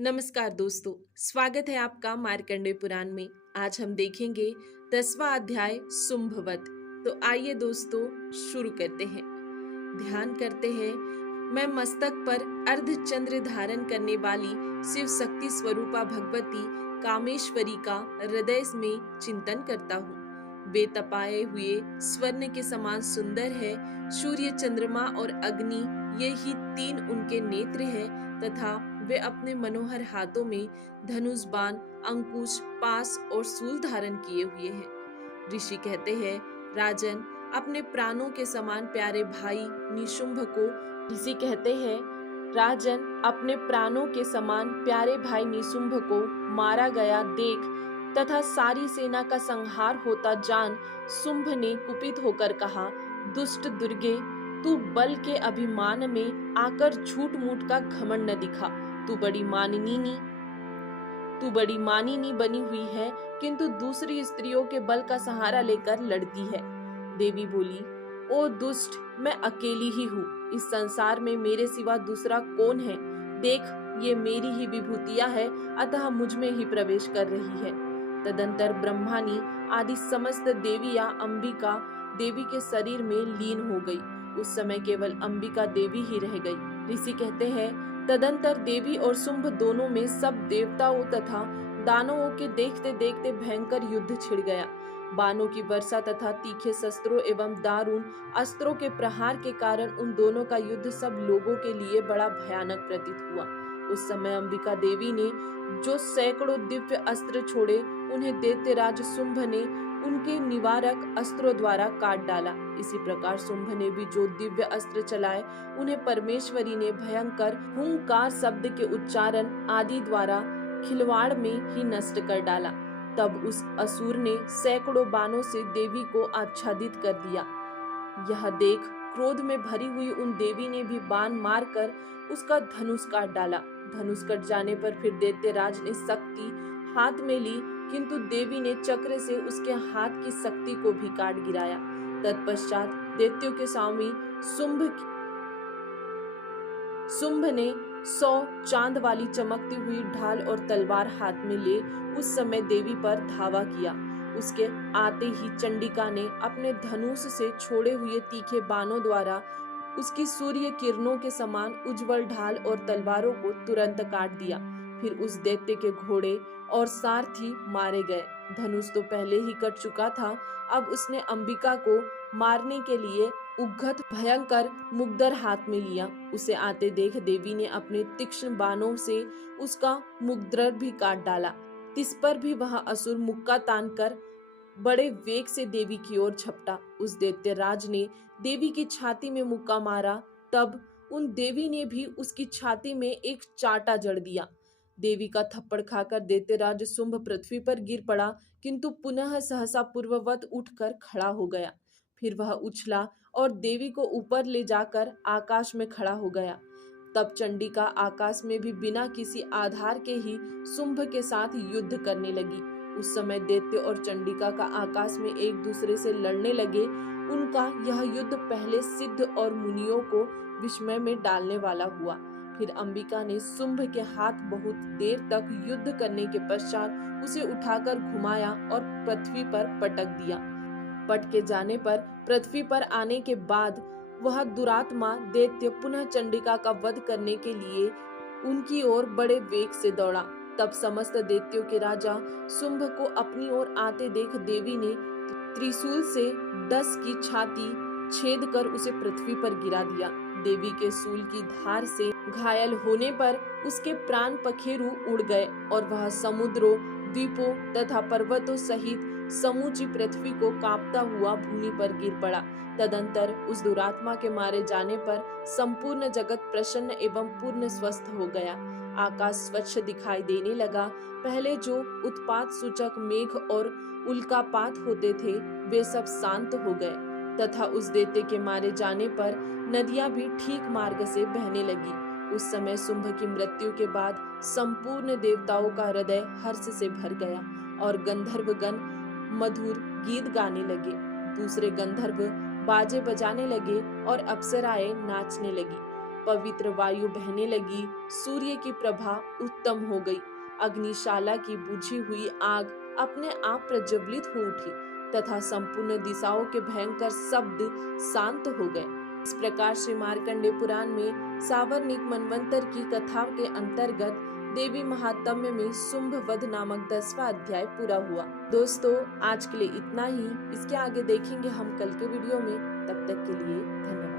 नमस्कार दोस्तों, स्वागत है आपका मार्कंडेय पुराण में। आज हम देखेंगे 10वां अध्याय शुंभवत। तो आइए दोस्तों शुरू करते हैं। ध्यान करते हैं। मैं मस्तक पर अर्धचंद्र धारण करने वाली शिव शक्ति स्वरूपा भगवती कामेश्वरी का हृदय में चिंतन करता हूँ। वे तपाए हुए स्वर्ण के समान सुंदर है। सूर्य, चंद्रमा और अग्नि ये ही तीन उनके नेत्र हैं तथा वे अपने मनोहर हाथों में धनुष, बाण, अंकुश, पास और शूल धारण किए हुए हैं। ऋषि कहते हैं, राजन, अपने प्राणों के समान प्यारे भाई निशुंभ को ऋषि कहते हैं राजन अपने प्राणों के समान प्यारे भाई निशुंभ को मारा गया देख तथा सारी सेना का संहार होता जान शुंभ ने कुपित होकर कहा, दुष्ट दुर्गे, तू बल के अभिमान में आकर झूठ मूठ का घमंड न दिखा। तू बड़ी मानिनी बनी हुई है, किंतु दूसरी स्त्रियों के बल का सहारा लेकर लड़ती है। देवी बोली, ओ दुष्ट, मैं अकेली ही हूँ। इस संसार में मेरे सिवा दूसरा कौन है? देख, ये मेरी ही विभूतियां है, अतः मुझ में ही प्रवेश कर रही है। तदंतर ब्रह्मानी आदि समस्त देवियां अंबिका देवी के शरीर में लीन हो गई। उस समय केवल अंबिका देवी ही रह गई। ऋषि कहते हैं, तदंतर देवी और शुंभ दोनों में सब देवताओं तथा दानवों के देखते देखते भयंकर युद्ध छिड़ गया। बाणों की वर्षा तथा तीखे शस्त्रों एवं दारुण अस्त्रों के प्रहार के कारण उन दोनों का युद्ध सब लोगों के लिए बड़ा भयानक प्रतीत हुआ। उस समय अंबिका देवी ने जो सैकड़ों दिव्य अस्त्र छोड़े, उन्हें दैत्यराज शुंभ ने उनके निवारक अस्त्रों द्वारा काट डाला। इसी प्रकार शुंभ ने भी जो दिव्य अस्त्र चलाए, उन्हें परमेश्वरी ने भयंकर हुंकार शब्द के उच्चारण आदि द्वारा खिलवाड़ में ही नष्ट कर डाला। तब उस असुर ने सैकड़ों बाणों से देवी को आच्छादित कर दिया। यह देख क्रोध में भरी हुई उन देवी ने भी बाण मारकर उसका धनुष काट डाला। धनुष कट जाने पर फिर दैत्यराज ने शक्ति हाथ में ली, किंतु देवी ने चक्र से उसके हाथ की शक्ति को भी काट गिराया। तत्पश्चात दैत्यों के स्वामी शुंभ ने 100 चांद वाली चमकती हुई ढाल और तलवार हाथ में ले उस समय देवी पर धावा किया। उसके आते ही चंडिका ने अपने धनुष से छोड़े हुए तीखे बाणों द्वारा उसकी सूर्य किरणों के समान उज्जवल ढाल और तलवारों को तुरंत काट दिया। फिर उस दैत्य के घोड़े और सारथी मारे गए। धनुष तो पहले ही कट चुका था, अब उसने अंबिका को मारने के लिए उद्गत भयंकर मुग्दर हाथ में लिया। उसे आते देख देवी ने अपने तीक्ष्ण बाणों से उसका मुग्दर भी काट डाला। तिस पर भी वह असुर मुक्का तान कर बड़े वेग से देवी की ओर झपटा। उस दैत्यराज ने देवी की छाती में मुक्का मारा, तब उन देवी ने भी उसकी छाती में एक चाटा जड़ दिया। देवी का थप्पड़ खाकर दैत्यराज शुंभ पृथ्वी पर गिर पड़ा, किंतु पुनः सहसा पूर्ववत उठकर खड़ा हो गया। फिर वह उछला और देवी को ऊपर ले जाकर आकाश में खड़ा हो गया। तब चंडिका आकाश में भी बिना किसी आधार के ही शुंभ के साथ युद्ध करने लगी। उस समय दैत्य और चंडिका का आकाश में एक दूसरे से लड़ने लगे। उनका यह युद्ध पहले सिद्ध और मुनियों को विस्मय में डालने वाला हुआ। फिर अंबिका ने शुंभ के हाथ बहुत देर तक युद्ध करने के पश्चात उसे उठाकर घुमाया और पृथ्वी पर पटक दिया। पटके जाने पर पृथ्वी पर आने के बाद वह दुरात्मा दैत्य पुनः चंडिका का वध करने के लिए उनकी ओर बड़े वेग से दौड़ा। तब समस्त दैत्यों के राजा शुंभ को अपनी ओर आते देख देवी ने त्रिशूल से 10 की छाती छेद कर उसे पृथ्वी पर गिरा दिया। देवी के शूल की धार से घायल होने पर उसके प्राण पखेरु उड़ गए और वह समुद्रों, द्वीपों तथा पर्वतों सहित समूची पृथ्वी को कांपता हुआ भूमि पर गिर पड़ा। तदंतर उस दुरात्मा के मारे जाने पर संपूर्ण जगत प्रसन्न एवं पूर्ण स्वस्थ हो गया। आकाश स्वच्छ दिखाई देने लगा। पहले जो उत्पात सूचक मेघ और उल्कापात होते थे, वे सब शांत हो गए तथा उस दैत्य के मारे जाने पर नदियां भी ठीक मार्ग से बहने लगी। उस समय शुंभ की मृत्यु के बाद संपूर्ण देवताओं का हृदय हर्ष से भर गया और गंधर्वगण मधुर गीत गाने लगे। दूसरे गंधर्व बाजे बजाने लगे और अप्सराएं नाचने लगी। पवित्र वायु बहने लगी, सूर्य की प्रभा उत्तम हो गई, अग्निशाला की बुझी हुई आग अपने आप प्रज्वलित हो उठी तथा संपूर्ण दिशाओं के भयंकर शब्द शांत हो गए। इस प्रकार श्री मार्कंडेय पुराण में सावर्णिक मनवंतर की कथाओं के अंतर्गत देवी महात्म्य में शुंभ वध नामक 10वां अध्याय पूरा हुआ। दोस्तों, आज के लिए इतना ही। इसके आगे देखेंगे हम कल के वीडियो में। तब तक के लिए धन्यवाद।